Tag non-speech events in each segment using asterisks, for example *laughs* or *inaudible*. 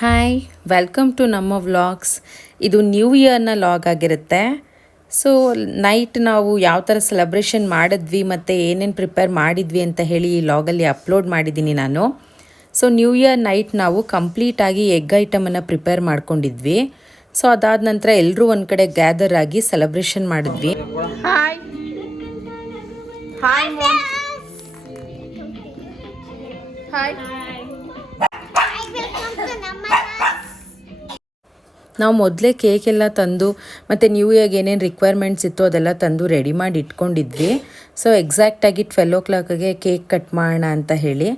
Hi welcome to ನಮ್ಮ vlogs ಇದು new ಇಯರ್ನ ಲಾಗ್ ಆಗಿರುತ್ತೆ. ಸೊ ನೈಟ್ ನಾವು ಯಾವ ಥರ ಸೆಲೆಬ್ರೇಷನ್ ಮಾಡಿದ್ವಿ ಮತ್ತು ಏನೇನು ಪ್ರಿಪೇರ್ ಮಾಡಿದ್ವಿ ಅಂತ ಹೇಳಿ ಈ ಲಾಗಲ್ಲಿ ಅಪ್ಲೋಡ್ ಮಾಡಿದ್ದೀನಿ ನಾನು. ಸೊ ನ್ಯೂ ಇಯರ್ ನೈಟ್ ನಾವು ಕಂಪ್ಲೀಟಾಗಿ ಎಗ್ ಐಟಮನ್ನು ಪ್ರಿಪೇರ್ ಮಾಡ್ಕೊಂಡಿದ್ವಿ. ಸೊ ಅದಾದ ನಂತರ ಎಲ್ಲರೂ ಒಂದು ಕಡೆ ಗ್ಯಾದರ್ ಆಗಿ ಸೆಲೆಬ್ರೇಷನ್ ಮಾಡಿದ್ವಿ. ಹಾಯ್ ಹಾಯ್ ಹಾಯ್ ನಾವು ಮೊದಲೇ ಕೇಕ್ ಎಲ್ಲ ತಂದು, ಮತ್ತು ನ್ಯೂ ಇಯರ್ಗೆ ಏನೇನು ರಿಕ್ವೈರ್ಮೆಂಟ್ಸ್ ಇತ್ತು ಅದೆಲ್ಲ ತಂದು ರೆಡಿ ಮಾಡಿ ಇಟ್ಕೊಂಡಿದ್ವಿ. ಸೊ ಎಕ್ಸಾಕ್ಟಾಗಿ ಟ್ವೆಲ್ ಓ ಕ್ಲಾಕ್ಗೆ ಕೇಕ್ ಕಟ್ ಮಾಡೋಣ ಅಂತ ಹೇಳಿ.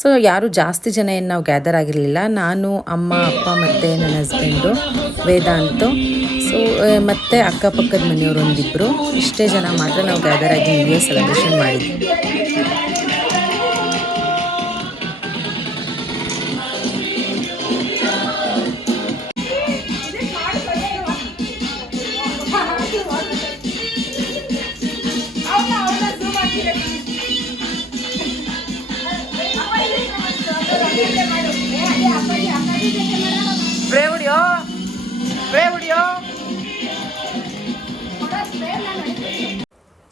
ಸೊ ಯಾರು ಜಾಸ್ತಿ ಜನ ಏನು ನಾವು ಗ್ಯಾದರ್ ಆಗಿರಲಿಲ್ಲ. ನಾನು, ಅಮ್ಮ, ಅಪ್ಪ ಮತ್ತು ನನ್ನ ಹಸ್ಬೆಂಡು ವೇದಾಂತು ಸೊ ಮತ್ತು ಅಕ್ಕಪಕ್ಕದ ಮನೆಯವರು ಒಂದಿಬ್ಬರು ಇಷ್ಟೇ ಜನ ಮಾತ್ರ ನಾವು ಗ್ಯಾದರ್ ಆಗಿ ನ್ಯೂ ಇಯರ್ ಸೆಲೆಬ್ರೇಷನ್ ಮಾಡಿದ್ವಿ.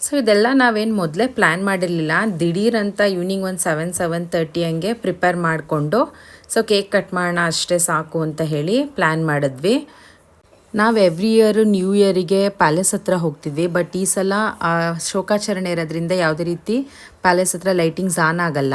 ಸೊ ಇದೆಲ್ಲ ನಾವೇನು ಮೊದಲೇ ಪ್ಲ್ಯಾನ್ ಮಾಡಿರಲಿಲ್ಲ. ದಿಢೀರಂತ ಈವ್ನಿಂಗ್ ಒಂದು ಸೆವೆನ್ ಸೆವೆನ್ ತರ್ಟಿ ಹಂಗೆ ಪ್ರಿಪೇರ್ ಮಾಡಿಕೊಂಡು ಸೊ ಕೇಕ್ ಕಟ್ ಮಾಡೋಣ, ಅಷ್ಟೇ ಸಾಕು ಅಂತ ಹೇಳಿ ಪ್ಲ್ಯಾನ್ ಮಾಡಿದ್ವಿ. ನಾವು ಎವ್ರಿ ಇಯರ್ ನ್ಯೂ ಇಯರಿಗೆ ಪ್ಯಾಲೇಸ್ ಹತ್ರ ಹೋಗ್ತಿದ್ವಿ ಬಟ್ ಈ ಸಲ ಶೋಕಾಚರಣೆ ಇರೋದ್ರಿಂದ ಯಾವುದೇ ರೀತಿ ಪ್ಯಾಲೇಸ್ ಹತ್ರ ಲೈಟಿಂಗ್ಸ್ ಆನ್ ಆಗಲ್ಲ.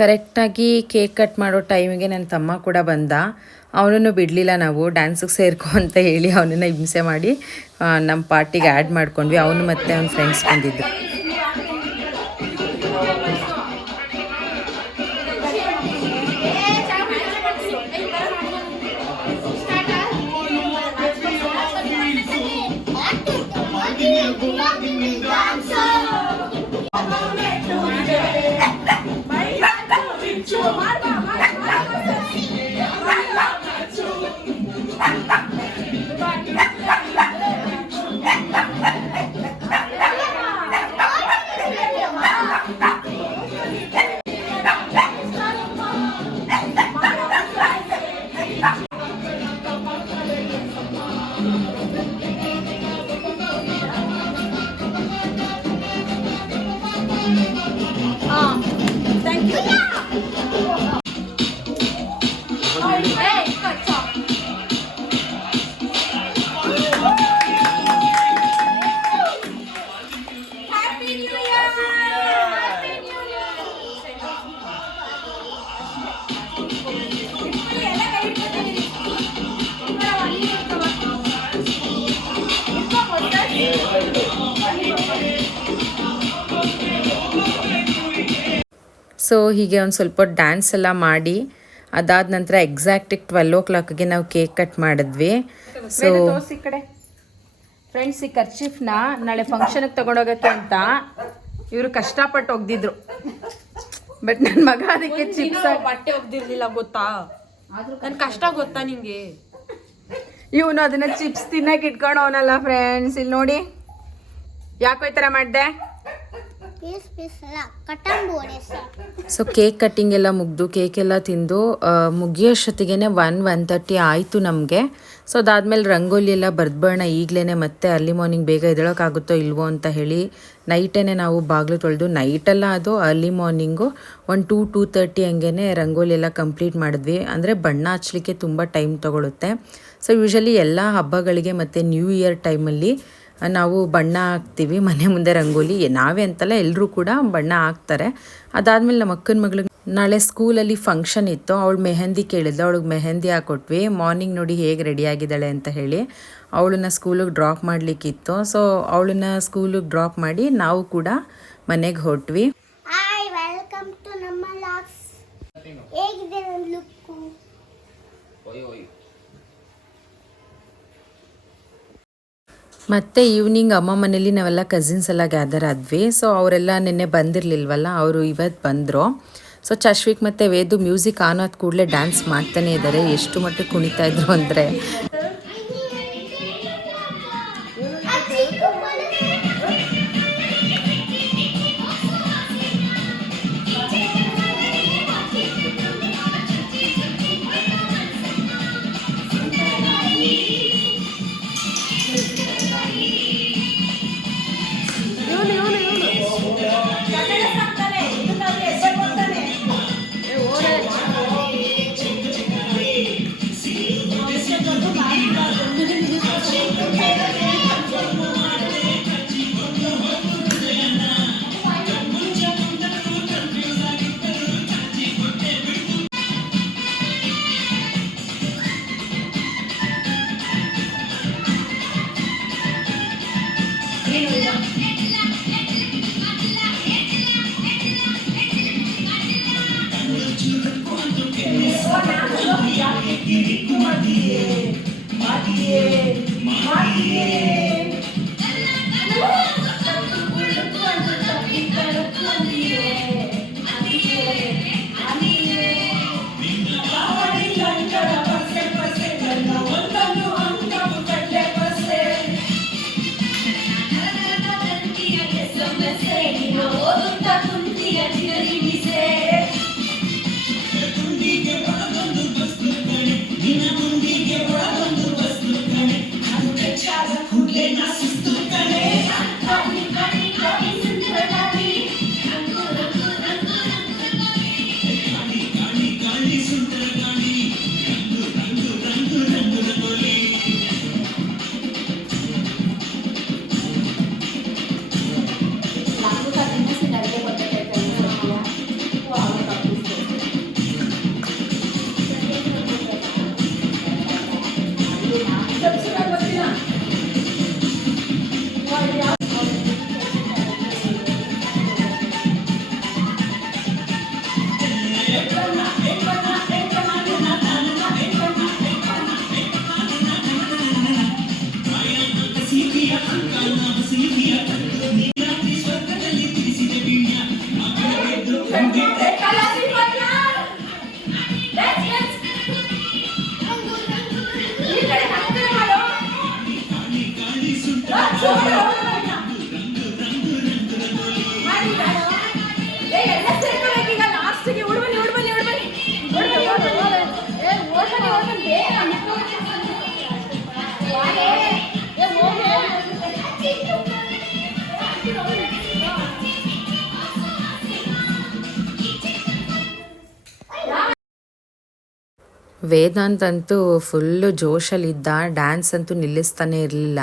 ಕರೆಕ್ಟಾಗಿ ಕೇಕ್ ಕಟ್ ಮಾಡೋ ಟೈಮಿಗೆ ನನ್ನ ತಮ್ಮ ಕೂಡ ಬಂದ. ಅವನನ್ನು ಬಿಡಲಿಲ್ಲ ನಾವು, ಡ್ಯಾನ್ಸಿಗೆ ಸೇರ್ಕೊ ಅಂತ ಹೇಳಿ ಅವನನ್ನು ಹಿಂಸೆ ಮಾಡಿ ನಮ್ಮ ಪಾರ್ಟಿಗೆ ಆ್ಯಡ್ ಮಾಡ್ಕೊಂಡ್ವಿ. ಅವನು ಮತ್ತು ಅವ್ನ ಫ್ರೆಂಡ್ಸ್ ಬಂದಿದ್ದು ಸೊ ಹೀಗೆ ಒಂದು ಸ್ವಲ್ಪ ಡ್ಯಾನ್ಸ್ ಎಲ್ಲ ಮಾಡಿ ಅದಾದ ನಂತರ ಎಕ್ಸಾಕ್ಟಿಗೆ ಟ್ವೆಲ್ ಓ ಕ್ಲಾಕ್ಗೆ ನಾವು ಕೇಕ್ ಕಟ್ ಮಾಡಿದ್ವಿ. ಸೊ ಈ ಕಡೆ. ಫ್ರೆಂಡ್ಸ್ ಈ ಕರ್ಚಿಫ್ನ ನಾಳೆ ಫಂಕ್ಷನ್ಗೆ ತಗೊಂಡೋಗಕ್ಕೆ ಅಂತ ಇವರು ಕಷ್ಟಪಟ್ಟು ಒಗ್ದಿದ್ರು ಬಟ್ ನನ್ನ ಮಗ ಅದಕ್ಕೆ ಚಿಪ್ಸ್ ಬಟ್ಟೆ ಒಗ್ದಿರಲಿಲ್ಲ ಗೊತ್ತಾ? ನನ್ ಕಷ್ಟ ಗೊತ್ತಾ ನಿಂಗೆ? ಇವನು ಅದನ್ನ ಚಿಪ್ಸ್ ತಿನ್ನಕ್ಕೆ ಇಟ್ಕೊಂಡು ಅವನಲ್ಲ ಫ್ರೆಂಡ್ಸ್ ಇಲ್ಲಿ ನೋಡಿ. ಯಾಕೋ ಈ ಥರ ಮಾಡಿದೆ ಪೀಸ್ ಪೀಸ್ ಅಲ್ಲ ಕಟಂಬೋಡೆ ಸರ್ ಸೊ ಕೇಕ್ ಕಟ್ಟಿಂಗ್ ಎಲ್ಲ ಮುಗ್ದು ಕೇಕ್ ಎಲ್ಲ ತಿಂದು ಮುಗಿಯೋಷ್ಟೊತ್ತಿಗೆ ಒನ್ ಒನ್ ತರ್ಟಿ ಆಯಿತು ನಮಗೆ. ಸೊ ಅದಾದಮೇಲೆ ರಂಗೋಲಿ ಎಲ್ಲ ಬರ್ದ್ಬೇಡ ಈಗಲೇ ಮತ್ತೆ ಅರ್ಲಿ ಮಾರ್ನಿಂಗ್ ಬೇಗ ಎದ್ದೇಳೋಕ್ಕಾಗುತ್ತೋ ಇಲ್ವೋ ಅಂತ ಹೇಳಿ ನೈಟೇ ನಾವು ಬಾಗಿಲು ತೊಳೆದು, ನೈಟೆಲ್ಲ ಅದು ಅರ್ಲಿ ಮಾರ್ನಿಂಗು ಒಂದು ಟೂ ಟೂ ತರ್ಟಿ ಹಂಗೆ ರಂಗೋಲಿ ಎಲ್ಲ ಕಂಪ್ಲೀಟ್ ಮಾಡಿದ್ವಿ. ಅಂದರೆ ಬಣ್ಣ ಹಚ್ಚಲಿಕ್ಕೆ ತುಂಬ ಟೈಮ್ ತೊಗೊಳುತ್ತೆ. ಸೊ ಯೂಶಲಿ ಎಲ್ಲ ಹಬ್ಬಗಳಿಗೆ ಮತ್ತು ನ್ಯೂ ಇಯರ್ ಟೈಮಲ್ಲಿ ನಾವು ಬಣ್ಣ ಹಾಕ್ತೀವಿ ಮನೆ ಮುಂದೆ ರಂಗೋಲಿ. ನಾವೇ ಅಂತಲ್ಲ ಎಲ್ಲರೂ ಕೂಡ ಬಣ್ಣ ಹಾಕ್ತಾರೆ. ಅದಾದ್ಮೇಲೆ ನಮ್ಮ ಅಕ್ಕನ ಮಗಳಿಗೆ ನಾಳೆ ಸ್ಕೂಲಲ್ಲಿ ಫಂಕ್ಷನ್ ಇತ್ತು. ಅವಳು ಮೆಹಂದಿ ಕೇಳಿದ್ಲು. ಅವಳಿಗೆ ಮೆಹಂದಿ ಹಾಕೊಟ್ವಿ. ಮಾರ್ನಿಂಗ್ ನೋಡಿ ಹೇಗೆ ರೆಡಿ ಆಗಿದ್ದಾಳೆ ಅಂತ ಹೇಳಿ ಅವಳನ್ನ ಸ್ಕೂಲಿಗೆ ಡ್ರಾಪ್ ಮಾಡಲಿಕ್ಕಿತ್ತು. ಸೊ ಅವಳನ್ನ ಸ್ಕೂಲಿಗೆ ಡ್ರಾಪ್ ಮಾಡಿ ನಾವು ಕೂಡ ಮನೆಗೆ ಹೊಟ್ವಿ. ಹಾಯ್ ವೆಲ್ಕಮ್ ಟು ನಮ್ಮ ಲಾಕ್ಸ್ ಹೇಗಿದೆ ನನ್ನ ಲುಕ್ಕು ಮತ್ತೆ ಈವ್ನಿಂಗ್ ಅಮ್ಮ ಮನೇಲಿ ನಾವೆಲ್ಲ ಕಸಿನ್ಸ್ ಎಲ್ಲ ಗ್ಯಾದರ್ ಆದ್ವಿ. ಸೊ ಅವರೆಲ್ಲ ನಿನ್ನೆ ಬಂದಿರಲಿಲ್ವಲ್ಲ, ಅವರು ಇವತ್ತು ಬಂದರು. ಸೊ ಚಶ್ವಿಕ್ ಮತ್ತು ವೇದು ಮ್ಯೂಸಿಕ್ ಆನ್ ಆದ ಕೂಡಲೇ ಡ್ಯಾನ್ಸ್ ಮಾಡ್ತಾನೆ ಇದ್ದಾರೆ ಎಷ್ಟು ಮಟ್ಟಿಗೆ ಕುಣಿತಾ ಇದ್ರು ಅಂದರೆ. सबसे ವೇದಾಂತ್ ಅಂತೂ ಫುಲ್ಲು ಜೋಶಲ್ಲಿದ್ದ ಡ್ಯಾನ್ಸ್ ಅಂತೂ ನಿಲ್ಲಿಸ್ತಾನೆ ಇರಲಿಲ್ಲ.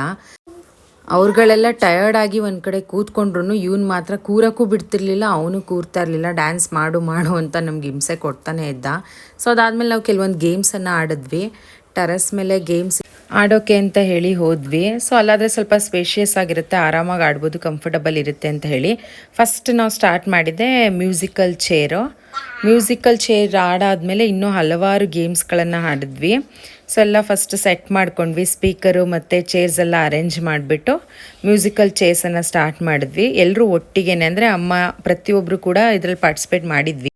ಅವ್ರುಗಳೆಲ್ಲ ಟಯರ್ಡ್ ಆಗಿ ಒಂದು ಕಡೆ ಕೂತ್ಕೊಂಡ್ರು ಇವನು ಮಾತ್ರ ಕೂರಕ್ಕೂ ಬಿಡ್ತಿರ್ಲಿಲ್ಲ, ಅವನು ಕೂರ್ತಾ ಇರಲಿಲ್ಲ ಡ್ಯಾನ್ಸ್ ಮಾಡು ಮಾಡು ಅಂತ ನಮ್ಗೆ ಹಿಂಸೆ ಕೊಡ್ತಾನೆ ಇದ್ದ. ಸೊ ಅದಾದಮೇಲೆ ನಾವು ಕೆಲವೊಂದು ಗೇಮ್ಸನ್ನು ಆಡಿದ್ವಿ. ಟೆರಸ್ ಮೇಲೆ ಗೇಮ್ಸ್ ಆಡೋಕೆ ಅಂತ ಹೇಳಿ ಹೋದ್ವಿ. ಸೊ ಅಲ್ಲಾದರೆ ಸ್ವಲ್ಪ ಸ್ಪೇಷಿಯಸ್ ಆಗಿರುತ್ತೆ, ಆರಾಮಾಗಿ ಆಡ್ಬೋದು ಕಂಫರ್ಟಬಲ್ ಇರುತ್ತೆ ಅಂತ ಹೇಳಿ. ಫಸ್ಟ್ ನಾವು ಸ್ಟಾರ್ಟ್ ಮಾಡಿದ್ದೆ ಮ್ಯೂಸಿಕಲ್ ಚೇರು ಮ್ಯೂಸಿಕಲ್ ಚೇರ್ ಆಡಾದಮೇಲೆ ಇನ್ನೂ ಹಲವಾರು ಗೇಮ್ಸ್ಗಳನ್ನು ಆಡಿದ್ವಿ. ಸೊ ಎಲ್ಲ ಫಸ್ಟ್ ಸೆಟ್ ಮಾಡ್ಕೊಂಡ್ವಿ ಸ್ಪೀಕರು ಮತ್ತು ಚೇರ್ಸ್ ಎಲ್ಲ ಅರೇಂಜ್ ಮಾಡಿಬಿಟ್ಟು ಮ್ಯೂಸಿಕಲ್ ಚೇರ್ಸನ್ನು ಸ್ಟಾರ್ಟ್ ಮಾಡಿದ್ವಿ. ಎಲ್ಲರೂ ಒಟ್ಟಿಗೆ ಅಂದರೆ ಅಮ್ಮ ಪ್ರತಿಯೊಬ್ಬರು ಕೂಡ ಇದರಲ್ಲಿ ಪಾರ್ಟಿಸಿಪೇಟ್ ಮಾಡಿದ್ವಿ.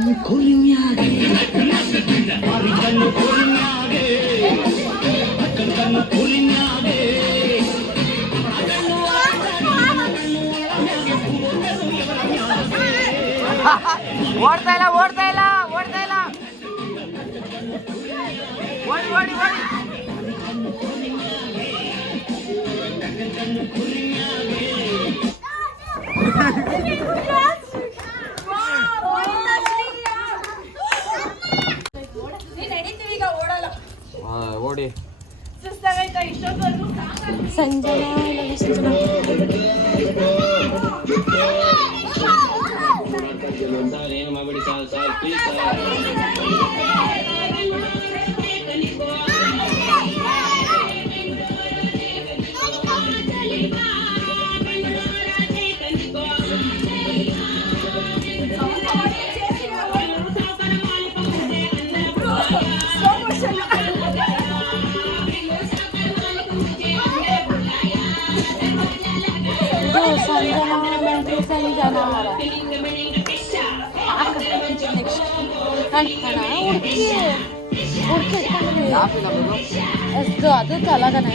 கண்ணு கொழுமையாக கண்ணு கொழுமையாக கண்ணு கொழுமையாக ಓಡ್ತಾ ಇಲ್ಲ ಓಡ್ತಾ ಇಲ್ಲ ಓಡ್ತಾ ಇಲ್ಲ ಓಡಿ ಓಡಿ ಓಡಿ Yeah. ಸಂಜನಾ ಇಲ್ಲ ಸಂಜನಾ ಏನು ಮಾಡ್ಬೇಡಿ ಸಾಕು ಪ್ಲೀಸ್ ಅದು ಚಾಲಾಗನೇ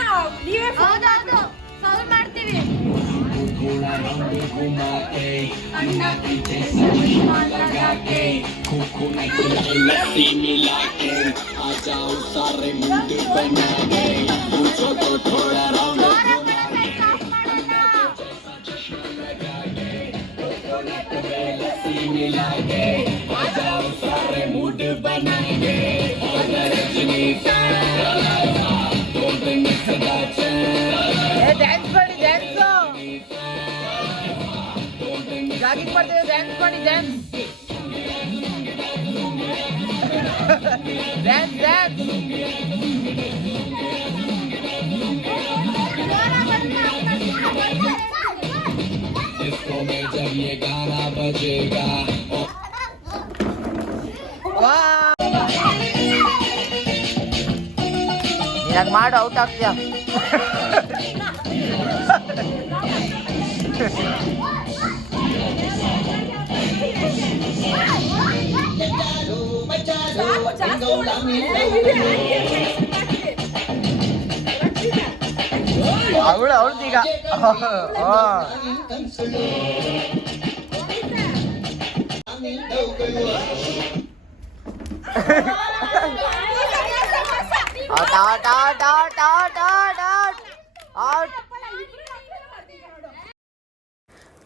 ನಾವು ನೀವೇ ಹೌದೌದು. ಸಾಲ್ವ್ ಮಾಡ್ತೀವಿ. बनाएंगे ಡ್ಯಾನ್ಸ್ ಮಾಡಿ ಡ್ಯಾನ್ಸ್ ಜಾಗಿಂಗ್ ಮಾಡ್ತೀವಿ ಡ್ಯಾನ್ಸ್ ಮಾಡಿ ಡ್ಯಾನ್ಸ್ ಡ್ಯಾನ್ಸ್ ಡ್ಯಾನ್ಸ್ इसको में जब ये गाना बजेगा वाह ನೀನಾಗ ಮಾಡು ಔಟ್ ಆಗ್ತೀಯ ಅವಳು ಅವಳ್ದೀಗ out out out out out out out out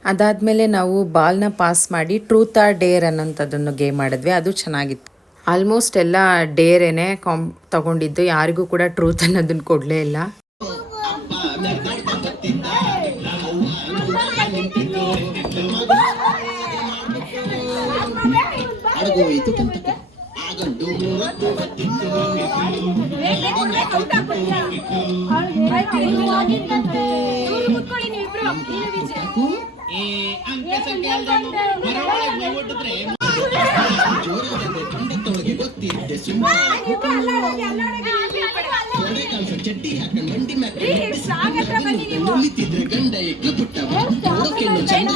ಅದಾದಮೇಲೆ ನಾವು ಬಾಲ್ನ ಪಾಸ್ ಮಾಡಿ ಟ್ರೂತ್ ಆರ್ ಡೇರ್ ಅನ್ನೋಂಥದ್ದನ್ನು ಗೇಮ್ ಮಾಡಿದ್ವಿ ಅದು ಚೆನ್ನಾಗಿತ್ತು. ಆಲ್ಮೋಸ್ಟ್ ಎಲ್ಲ ಡೇರೇನೆ ಕಾಂ ತಗೊಂಡಿದ್ದು. ಯಾರಿಗೂ ಕೂಡ ಟ್ರೂತ್ ಅನ್ನೋದನ್ನು ಕೊಡಲೇ ಇಲ್ಲ. ಚಡ್ಡಿ ಹಾಕೊಂಡ್ ಗಂಡ ಎಗ್ಲು ಚಂದ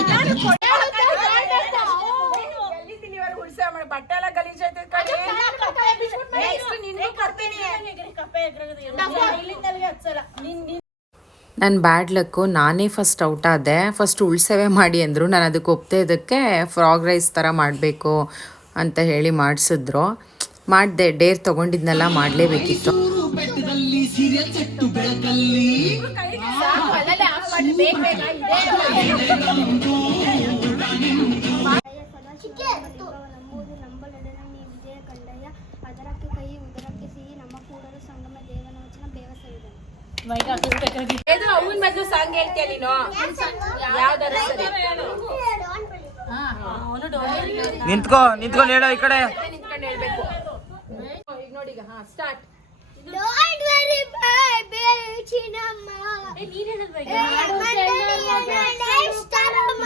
ಬಟ್ಟೆ ಎಲ್ಲ ಗಲೀಜ್ ನನ್ನ ಬ್ಯಾಡ್ ಲಕ್ಕು ನಾನೇ ಫಸ್ಟ್ ಔಟ್ ಆದೆ ಫಸ್ಟ್ ಉಳ್ಸೇವೆ ಮಾಡಿ ಅಂದರು. ನಾನು ಅದಕ್ಕೆ ಒಪ್ತೆ ಇದಕ್ಕೆ ಫ್ರಾಗ್ ರೈಸ್ ಥರ ಮಾಡಬೇಕು ಅಂತ ಹೇಳಿ ಮಾಡಿಸಿದ್ರು. ಮಾಡಿದೆ ಡೇರ್ ತಗೊಂಡಿದ್ನೆಲ್ಲ ಮಾಡಲೇಬೇಕಿತ್ತು. ನಿಂತ್ಕೊ ಅವನ ಮೊದ್ಲು ಸಾಂಗ್ ಹೇಳ್ತೀಯ ನೀನು? ಯಾವ್ದಾರ ಸರಿ. ನಿಂತ್ಕೋ ನಿಂತ್ಕೊಂಡು ಹೇಳೋ ಈ ಕಡೆ. ನಿಂತ್ಕೊಂಡು ಹೇಳ್ಬೇಕು. ಈಗ ನೋಡಿ ಈಗ ಹಾ ಸ್ಟಾರ್ಟ್ Don't worry, baby, ಚಿನ್ನಮ್ಮ. ನೆಕ್ಸ್ಟರಮ್ಮ.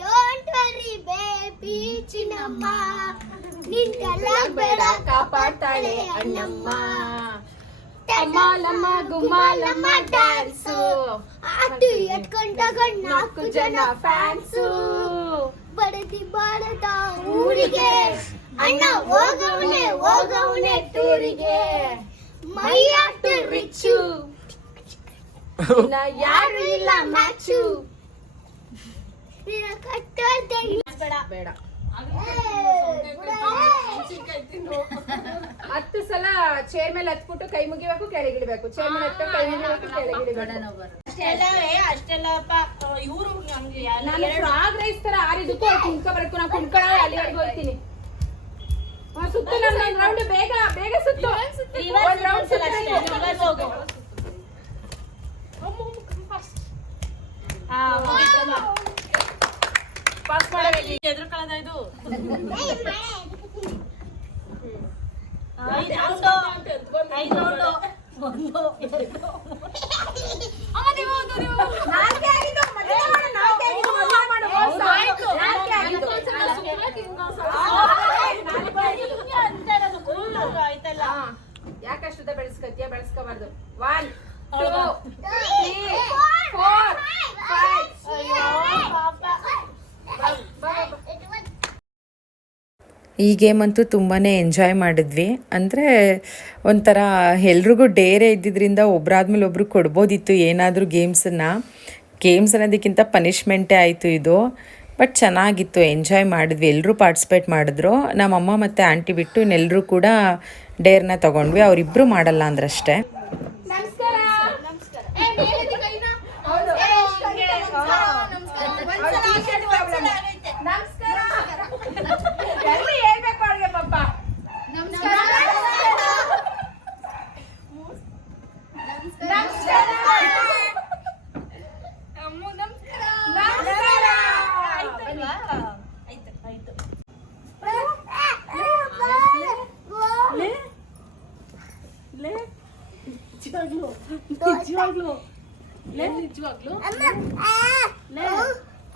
Don't worry, baby, ಚಿನ್ನಮ್ಮ. ನಿನ್ ಕೈಲಾಗ್ ಬೇಡ ಕಾಪಾಡ್ತಾಳೆ ಅಣ್ಣಮ್ಮ. ಕಮಾಲಮ್ಮ ಗುಮಾಲಮ್ಮ ಡ್ಯಾನ್ಸು ಆಟು ಎಟ್ಕೊಂಡಾಗ ನಾಲ್ಕು ಜನ ಫ್ಯಾನ್ಸು ಬಡದಿ ಬಾರದ ಊರಿಗೆ. ಅಣ್ಣ ಹೋಗವನೆ ಹೋಗವನೆ ಟೂರಿಗೆ. ಮೈ ಆಟು ರಿಚ್ಚು. ಇಲ್ಲ ಯಾರು ಇಲ್ಲ ಮ್ಯಾಚು. ಕಟ್ಟೋದೆ ಬೇಡ ಹತ್ತು ಸಲ ಚೇರ್ ಮೇಲೆ ಹತ್ಬಿಟ್ಟು ಕೈ ಮುಗಿಬೇಕು ಕೆಳಗಿಡ್ಬೇಕು ಚೇರ್ ಮೇಲೆ ಹತ್ತು ಕೈ ಮುಗಿಬೇಕು ಕೆಳಗಿಡಬೇಕು ನಾನು ಫ್ರಾಗ್ ರೈಸ್ ತರ ಆರಿದಕ್ಕೂ ಕುಣ್ಕ ಬರಕು ನಾ ಕುಣ್ಕಳ ಅಲ್ಲಿವರೆಗೂ ಹೋಗ್ತೀನಿ. ಸುತ್ತು ನನ್ನ ರೌಂಡ್ ಬೇಗ ಬೇಗ ಸುತ್ತು. ಒಂದು ರೌಂಡ್ ಪಾಸ್ ಮಾಡಬೇಕು ಎದ್ರ ಕಳೆದ ಇದು? ನಾಲ್ಕೇ ಆಗಿದ್ದು, ಮದುವೆ ಮಾಡು, ನಾಲ್ಕೇ ಆಗಿದ್ದು, ಮದುವೆ ಮಾಡು, ಮೋಸ. ನಾಲ್ಕೇ ಆಗಿದ್ದು. ಹಾ. ಯಾಕಷ್ಟು ಉದ್ದ ಬೆಳೆಸ್ಕೊತೀಯ ಬೆಳೆಸ್ಕೋಬಾರ್ದು one two three four five ಈ ಗೇಮ್ ಅಂತೂ ತುಂಬಾ ಎಂಜಾಯ್ ಮಾಡಿದ್ವಿ. ಅಂದರೆ ಒಂಥರ ಎಲ್ರಿಗೂ ಡೇರೆ ಇದ್ದಿದ್ದರಿಂದ ಒಬ್ರಾದ್ಮೇಲೆ ಒಬ್ರು ಕೊಡ್ಬೋದಿತ್ತು ಏನಾದರೂ ಗೇಮ್ಸನ್ನು ಗೇಮ್ಸ್ ಅನ್ನೋದಕ್ಕಿಂತ ಪನಿಷ್ಮೆಂಟೇ ಆಯಿತು ಇದು. ಬಟ್ ಚೆನ್ನಾಗಿತ್ತು ಎಂಜಾಯ್ ಮಾಡಿದ್ವಿ ಎಲ್ಲರೂ ಪಾರ್ಟಿಸಿಪೇಟ್ ಮಾಡಿದ್ರು. ನಮ್ಮಮ್ಮ ಮತ್ತು ಆಂಟಿ ಬಿಟ್ಟು ಇನ್ನೆಲ್ಲರೂ ಕೂಡ ಡೇರ್ನ ತೊಗೊಂಡ್ವಿ. ಅವರಿಬ್ಬರು ಮಾಡಲ್ಲ ಅಂದ್ರಷ್ಟೇ ನಮಸ್ಕಾರ ಎಲ್ಲಿ ಹೇಳ್ಬೇಕು ಅವಳಿಗೆ ಪಾಪ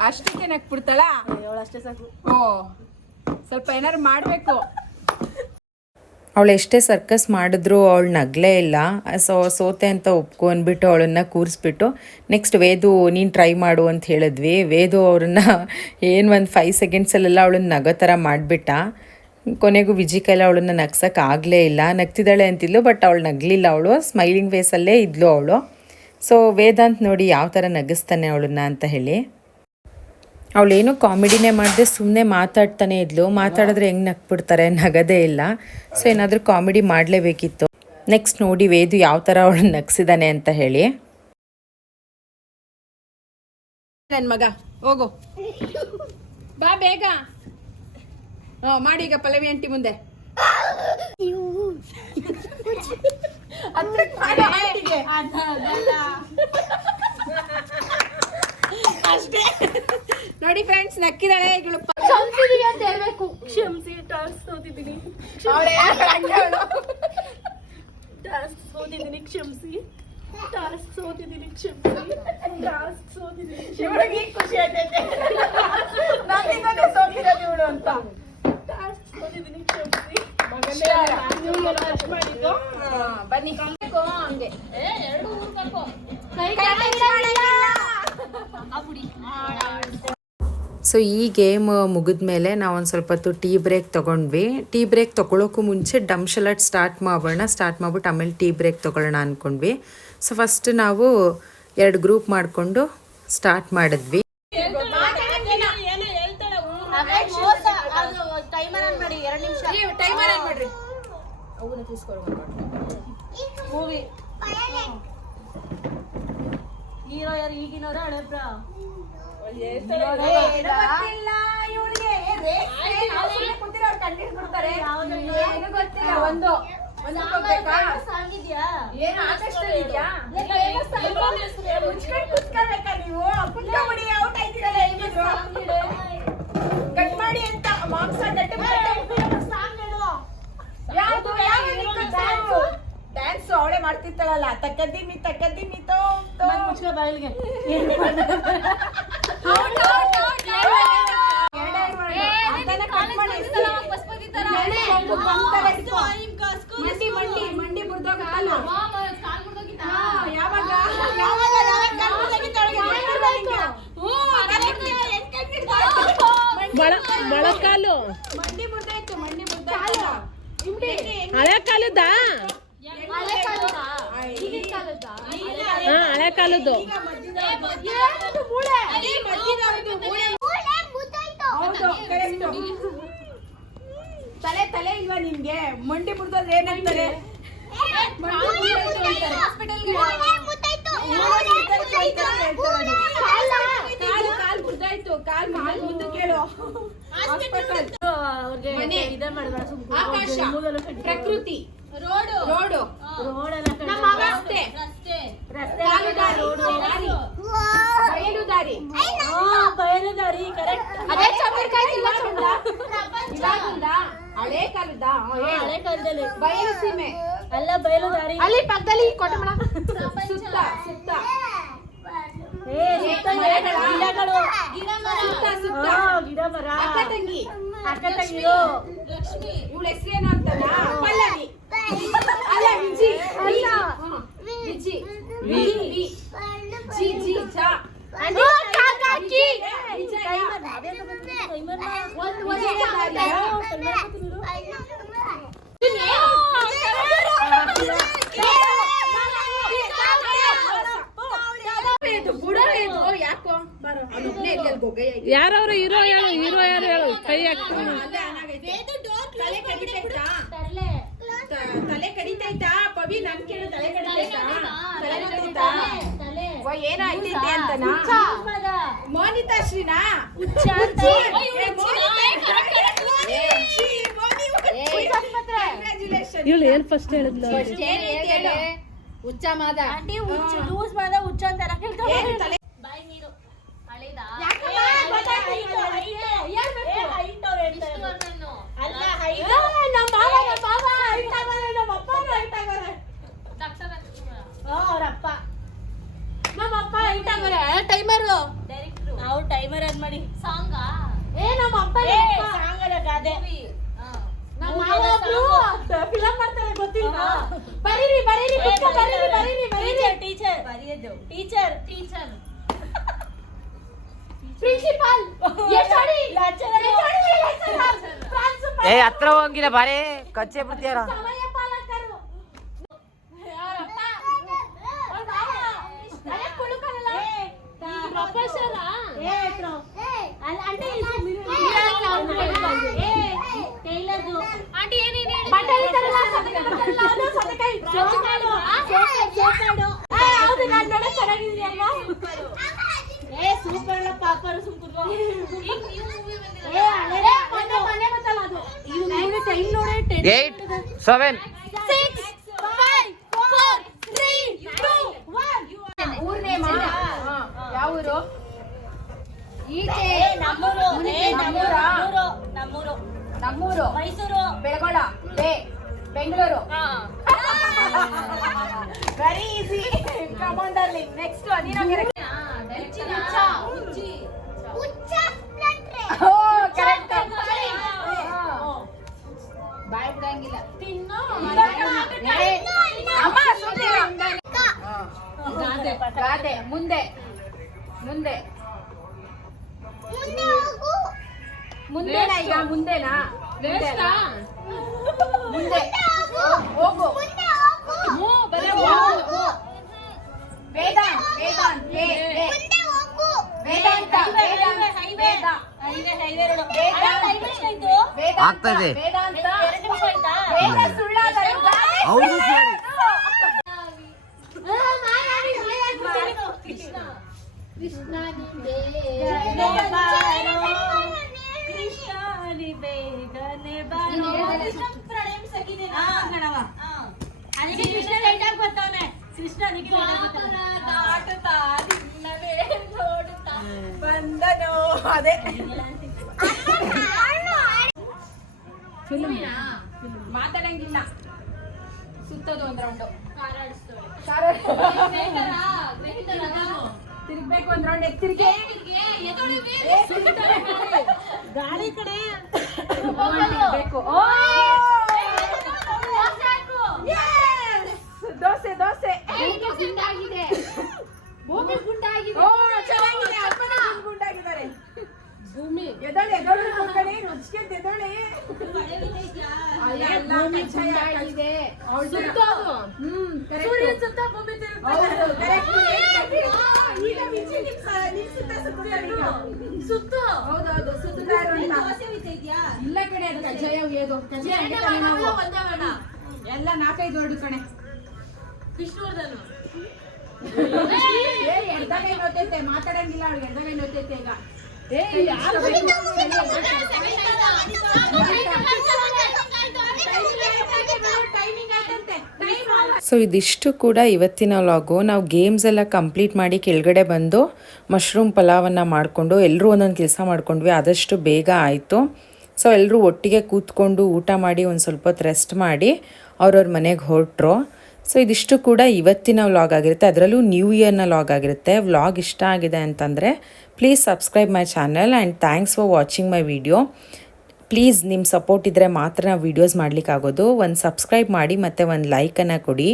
ಅಷ್ಟಕ್ಕೆ ನಕ್ಬಿಡ್ತಾಳ ಅಷ್ಟೇ ಸಾಕು ಓ ಸ್ವಲ್ಪ ಏನಾರು ಮಾಡ್ಬೇಕು ಅವಳು ಎಷ್ಟೇ ಸರ್ಕಸ್ ಮಾಡಿದ್ರು ಅವಳು ನಗಲೇ ಇಲ್ಲ. ಸೊ ಸೋತೆ ಅಂತ ಒಪ್ಕೊ ಅಂದ್ಬಿಟ್ಟು ಅವಳನ್ನು ಕೂರಿಸ್ಬಿಟ್ಟು ನೆಕ್ಸ್ಟ್ ವೇದು ನೀನು ಟ್ರೈ ಮಾಡು ಅಂತ ಹೇಳಿದ್ವಿ. ವೇದು ಅವ್ರನ್ನ ಏನು ಒಂದು ಫೈವ್ ಸೆಕೆಂಡ್ಸಲ್ಲೆಲ್ಲ ಅವಳನ್ನ ನಗೋ ಥರ ಮಾಡಿಬಿಟ್ಟ. ಕೊನೆಗೂ ವಿಜಿ ಕೈಲ ಅವಳನ್ನ ನಗ್ಸೋಕೆ ಆಗಲೇ ಇಲ್ಲ. ನಗ್ತಿದ್ದಾಳೆ ಅಂತಿದ್ಲು ಬಟ್ ಅವಳು ನಗಲಿಲ್ಲ. ಅವಳು ಸ್ಮೈಲಿಂಗ್ ಫೇಸಲ್ಲೇ ಇದ್ಲು ಅವಳು. ಸೊ ವೇದಾಂತ್ ನೋಡಿ ಯಾವ ಥರ ನಗಿಸ್ತಾನೆ ಅವಳನ್ನ ಅಂತ ಹೇಳಿ. ಅವಳೇನು ಕಾಮಿಡಿನೇ ಮಾಡದೆ ಸುಮ್ಮನೆ ಮಾತಾಡ್ತಾನೆ ಇದ್ಲು. ಮಾತಾಡಿದ್ರೆ ಹೆಂಗೆ ನಕ್ಬಿಡ್ತಾರೆ ನಗದೇ ಇಲ್ಲ. ಸೊ ಏನಾದರೂ ಕಾಮಿಡಿ ಮಾಡಲೇಬೇಕಿತ್ತು. ನೆಕ್ಸ್ಟ್ ನೋಡಿ ವೇದು ಯಾವ ಥರ ಅವಳನ್ನ ನಗ್ಸಿದಾನೆ ಅಂತ ಹೇಳಿ. ನನ್ನ ಮಗ ಹೋಗು. ಬಾ ಬೇಗ. ಹ್ಞೂ ಮಾಡಿ ಈಗ ಪಲ್ಲವಿ ಆಂಟಿ ಮುಂದೆ. ಅಷ್ಟೇ ನೋಡಿ ಫ್ರೆಂಡ್ಸ್ ನಕ್ಕಿದಾಳೆ ಇವಳು ಕ್ಷಮಿಸಿದೀನಿ ಅಂತ ಹೇಳ್ಬೇಕು. ಕ್ಷಮಿಸಿ ಟಾಸ್ಕ್ ಓದಿದ್ದೀನಿ ಟಾರ್ಸ್ ಓದಿದ್ದೀನಿ ಕ್ಷಮಿಸಿ. ಟಾಸ್ ಓದಿದ್ದೀನಿ ಕ್ಷಮಿಸಿ. ಟಾಸ್ ಓದಿದ್ದೀನಿ ಇವಳಿಗೆ ಖುಷಿ ಆಗ್ತೈತೆ. ನಾನಿಂದಲೇ ಸೋತಿರೋದು ಇವಳು ಅಂತ. ಸೋತಿದ್ದೀನಿ ಕ್ಷಮಿಸಿ. ಹುಷಾರ. ಮಾಡಿದ್ದು. ಹಾ, ಬನ್ನಿ. ಹಂಗೆ ಸೊ ಈ ಗೇಮ್ ಮುಗಿದ್ಮೇಲೆ ನಾವು ಒಂದು ಸ್ವಲ್ಪ ಹೊತ್ತು ಟೀ ಬ್ರೇಕ್ ತೊಗೊಂಡ್ವಿ. ಟೀ ಬ್ರೇಕ್ ತೊಗೊಳೋಕ್ಕೂ ಮುಂಚೆ ಡಮ್ ಶಲಟ್ ಸ್ಟಾರ್ಟ್ ಮಾಡೋಣ. ಸ್ಟಾರ್ಟ್ ಮಾಡ್ಬಿಟ್ಟು ಆಮೇಲೆ ಟೀ ಬ್ರೇಕ್ ತೊಗೊಳ್ಳೋಣ ಅಂದ್ಕೊಂಡ್ವಿ ಸೊ ಫಸ್ಟ್ ನಾವು ಎರಡು ಗ್ರೂಪ್ ಮಾಡಿಕೊಂಡು ಸ್ಟಾರ್ಟ್ ಮಾಡಿದ್ವಿ. ಟೈಮರ್ ಆನ್ ಮಾಡಿ ಎರಡು ನಿಮಿಷ ಟೈಮರ್ ಏನ್ ಮಾಡ್ರಿ ಮೂವಿ ಹೀರೋ ಯಾರು ಈಗಿನವ್ರ ಹಳೆಬ್ರ ಒಂದು ಕಟ್ ಮಾಡಿ ಅಂತ ಮಾಂಸ ಗಟ್ಟಿ ಯಾವುದು ಡ್ಯಾನ್ಸ್ ಅವಳೆ ಮಾಡ್ತಿರ್ತಾಳಲ್ಲ ತಕ್ಕದ್ದಿ बाईल घे. *laughs* ತಲೆ ತಲೆ ಇಲ್ವಾ ಮನೆ. ಮಂಡಿ ಮಾಡಬೇಡ ಆಕಾಶ. ಪ್ರಕೃತಿ. ರೋಡು. ರೋಡು. ರಸ್ತೆ ಅಲ್ಲ ದಾರಿ ದಾರಿ ಬಯಲು ದಾರಿ ಬಯಲು ದಾರಿ ಕರೆಕ್ಟ್ ಅದೇ ಚಂದ್ರಕಾಯಿ ಇವಾಗಿಂದ ಇವಾಗಿಂದ ಹಳೆ ಕಾಲದ ಹೇಳು. ಕಾಲದಲ್ಲಿ. ಬಯಲು ಸೀಮೆ. ಅಲ್ಲ ಬಯಲು ದಾರಿ ಅಲ್ಲಿ ಪಕ್ಕದಲ್ಲಿ ಕೊಟ್ಟ ಸುತ್ತ ಸುತ್ತ. ಏ ಸುತ್ತ ಗಿಡಗಳು. ಗಿಡಗಳು ಸುತ್ತ ಸುತ್ತ. ಹಾ, ಗಿಡ ಮರ ಅಕ್ಕ ತಂಗಿ ಅಕ್ಕ ತಂಗಿರು ಇವಳ ಹೆಸರೇನು ಅಂತಲ್ಲ? ಪಲ್ಲವಿ. ಅಲ್ಲ ವಿಜಿ. ಅಲ್ಲ. ವಿಜಿ. ಯಾರವ್ರು ಹೀರೋ ಹೇಳು ಹೀರೋ ಯಾರು ಹೇಳು ಕೈ ಹಾಕ್ತೀನಿ ತಲೆ ಕಡಿತೈತಾ? ಪವಿ ನನ್ ಕೇಳು ತಲೆ ಕಡಿತೈತಾ? ತಲೆ ಕಡಿತೈತಾ? ಓ, ಏನೋ ಐತೈತೆ ಅಂತನಾ? ಮೋನಿತಾ ಶ್ರೀನಾ? ಇವಳು ಏನ್ ಫಸ್ಟ್ ಹೇಳಿದ್ಲು? ಹುಚ್ಚ ಮಾದ. ಲೂಸ್ ಮಾದ ಹುಚ್ಚ ಅಂತ ಎಲ್ಲ ಕೇಳ್ತಾಳೆ. ಅಲ್ಲ height. ಹಾ, ಅವ್ರ ಅಪ್ಪ ನಮ್ಮ ಅಪ್ಪ height ಆಗವ್ರೆ. ಟೈಮರು ನಾವು ಟೈಮರ್ ಅದ್ ಮಾಡಿ. ಏ ನಮ್ಮ ಅಪ್ಪ ಸಾಂಗಲ್ಲ ಗಾದೆ. ನಮ್ಮ ಮಾವ ಒಬ್ರು ಫಿಲಂ ಮಾಡ್ತಾರೆ ಗೊತ್ತಿಲ್ವಾ? ಬರೀರಿ ಬರೀರಿ ಪುಸ್ತಕ ಬರೀರಿ ಬರೀರಿ ಬರೀರಿ ಟೀಚರ್ ಬರೆಯೋದು. Teacher. Teacher. Principal HOD. Principal ಏ ಹತ್ರ ಹೋಗಿಲ್ಲ ఏ అత్ర వంగిన భారే ఖర్చు ఎప్పుడు తీయరా చెప్పాడు అవుతున్నాడు సరే super pauper seven six five four three two one ಊರ್ ನೇಮ ಯಾವ ಊರು ಈಚೆ ನಮ್ಮೂರು. ನಮ್ಮೂರು. ನಮ್ಮೂರು ನಮ್ಮೂರು ನಮ್ಮೂರು. ಮೈಸೂರು. ಬೆಳಗೋಳ. ಬೇ ಬೆಂಗಳೂರು. ವೆರಿ ಈಸಿ ಕಮಾಂಡರ್ಲಿ ನೆಕ್ಸ್ಟ್ ಅದಿನ ಗಾದೆ ಮುಂದೆ ಮುಂದೆ ಮುಂದೆನಾ ಈಗ ಮುಂದೆನಾ? ಮುಂದೆ ಹೋಗು ಹ್ಞೂ, ಬರೀ ಹೋಗು. ವೇದಾಂತ್ ವೇದಾಂತ್ ವೇ way Vedanta Vedanta Veda highway. Highway road Veda. ಅಣ್ಣ, ಟೈಮ್ ಎಷ್ಟಾಯ್ತು ವೇದಾಂತ ಆಗ್ತದೆ. ವೇದಾಂತ. ಎರಡು ನಿಮಿಷ ಆಯ್ತಾ? ವೇದ ಸುಳ್ಳಾದರೆ ಗಾದೆ ಹೌದು ಕೃಷ್ಣ. ಕೃಷ್ಣಾನಿ ಬೇಗನೆ ಬಾರೋ. ಕೃಷ್ಣ ಪ್ರಣಯಂ ಸಖಿನೇ ನಾ. ಹಾ. ಅದಕ್ಕೆ ಕೃಷ್ಣ ಲೈಟ್ ಆಗಿ ಬರ್ತಾವ್ನೆ. ಬಂದನು ಅದೇ ಮಾತಾಡಂಗಿಲ್ಲ ಸುತ್ತೋದು ಒಂದ್ ರೌಂಡ್ ತಿರ್ಗ್ಬೇಕು ಒಂದ್ ರೌಂಡ್ ಎತ್ತಿರ್ಗೆ ಗಾಳಿ ಕಡೆ ಬೇಕು ದೋಸೆ ದೋಸೆ ಓ ಚೆನ್ನಾಗಿದೆ ಅಪ್ಪನೇ ಗುಂಡಾಗಿದ್ದಾರೆ ಭೂಮಿ ಎದೊಳಿ ಎದೊಳಿ ಮಕ್ಕಳೇ ನುಚ್ಚಿಗೆ ಎದೊಳಿ ಹ್ಮ್ correct. ಹೌದು, correct. ಈಗ ಮಿಂಚಿ ನಿಮ್ ಸ- ನಿಮ್ ಸುತ್ತ ಸುತ್ತಾರೆ ಈಗ. ಹೌದೌದು, ಸುತ್ತಾ ಇರುವಂತ. ಇಲ್ಲ ಕಣೆ ಅದು ಕಜ್ಜಾಯ ಏದು ಕಜ್ಜಾಯ ಹಂಗೆ ತಾನೇ ನಾವು. ಎಲ್ಲ ನಾಲ್ಕೈದು ವರ್ಡ್ ಕಣೆ. ವಿಷ್ಣುವರ್ಧನ್ ಏ ಎಡ್ದಗೈ ನೋತೈತೆ ಮಾತಾಡಂಗಿಲ್ಲ ಅವ್ಳಿಗೆ ಎಡ್ದಗೈ ನೋತೈತೆ ಈಗ? ಏ ಯಾರು ಬೇಕು? ಟೈಮಿಂಗ್ ಆಯ್ತಂತೆ ಟೈಮ್ ಸೊ ಇದಿಷ್ಟು ಕೂಡ ಇವತ್ತಿನ ಲಾಗು ನಾವು ಗೇಮ್ಸ್ ಎಲ್ಲ ಕಂಪ್ಲೀಟ್ ಮಾಡಿ ಕೆಳಗಡೆ ಬಂದು ಮಶ್ರೂಮ್ ಪಲಾವನ್ನು ಮಾಡಿಕೊಂಡು ಎಲ್ಲರೂ ಒಂದೊಂದು ಕೆಲಸ ಮಾಡ್ಕೊಂಡ್ವಿ ಆದಷ್ಟು ಬೇಗ ಆಯಿತು. ಸೊ ಎಲ್ಲರೂ ಒಟ್ಟಿಗೆ ಕೂತ್ಕೊಂಡು ಊಟ ಮಾಡಿ ಒಂದು ಸ್ವಲ್ಪ ಹೊತ್ತು ರೆಸ್ಟ್ ಮಾಡಿ ಅವ್ರವ್ರ ಮನೆಗೆ ಹೊರಟ್ರು. ಸೊ ಇದಿಷ್ಟು ಕೂಡ ಇವತ್ತಿನ ವ್ಲಾಗ್ ಆಗಿರುತ್ತೆ. ಅದರಲ್ಲೂ ನ್ಯೂ ಇಯರ್ನ ವ್ಲಾಗ್ ಆಗಿರುತ್ತೆ. ವ್ಲಾಗ್ ಇಷ್ಟ ಆಗಿದೆ ಅಂತಂದರೆ please subscribe my channel and thanks for watching my video please ನಿಮ್ಮ ಸಪೋರ್ಟ್ ಇದ್ದರೆ ಮಾತ್ರ ನಾವು ವೀಡಿಯೋಸ್ ಮಾಡಲಿಕ್ಕಾಗೋದು ಒಂದು ಸಬ್ಸ್ಕ್ರೈಬ್ ಮಾಡಿ ಮತ್ತು ಒಂದು ಲೈಕನ್ನು ಕೊಡಿ.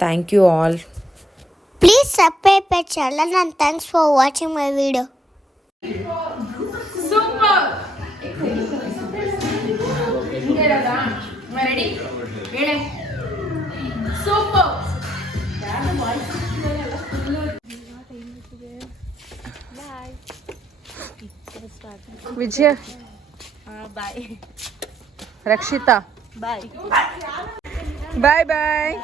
Thank you all please subscribe my channel and thanks for watching my video. Super ready ಹೇಳೆ. Super Vijaya. Bye Rakshita. Bye bye bye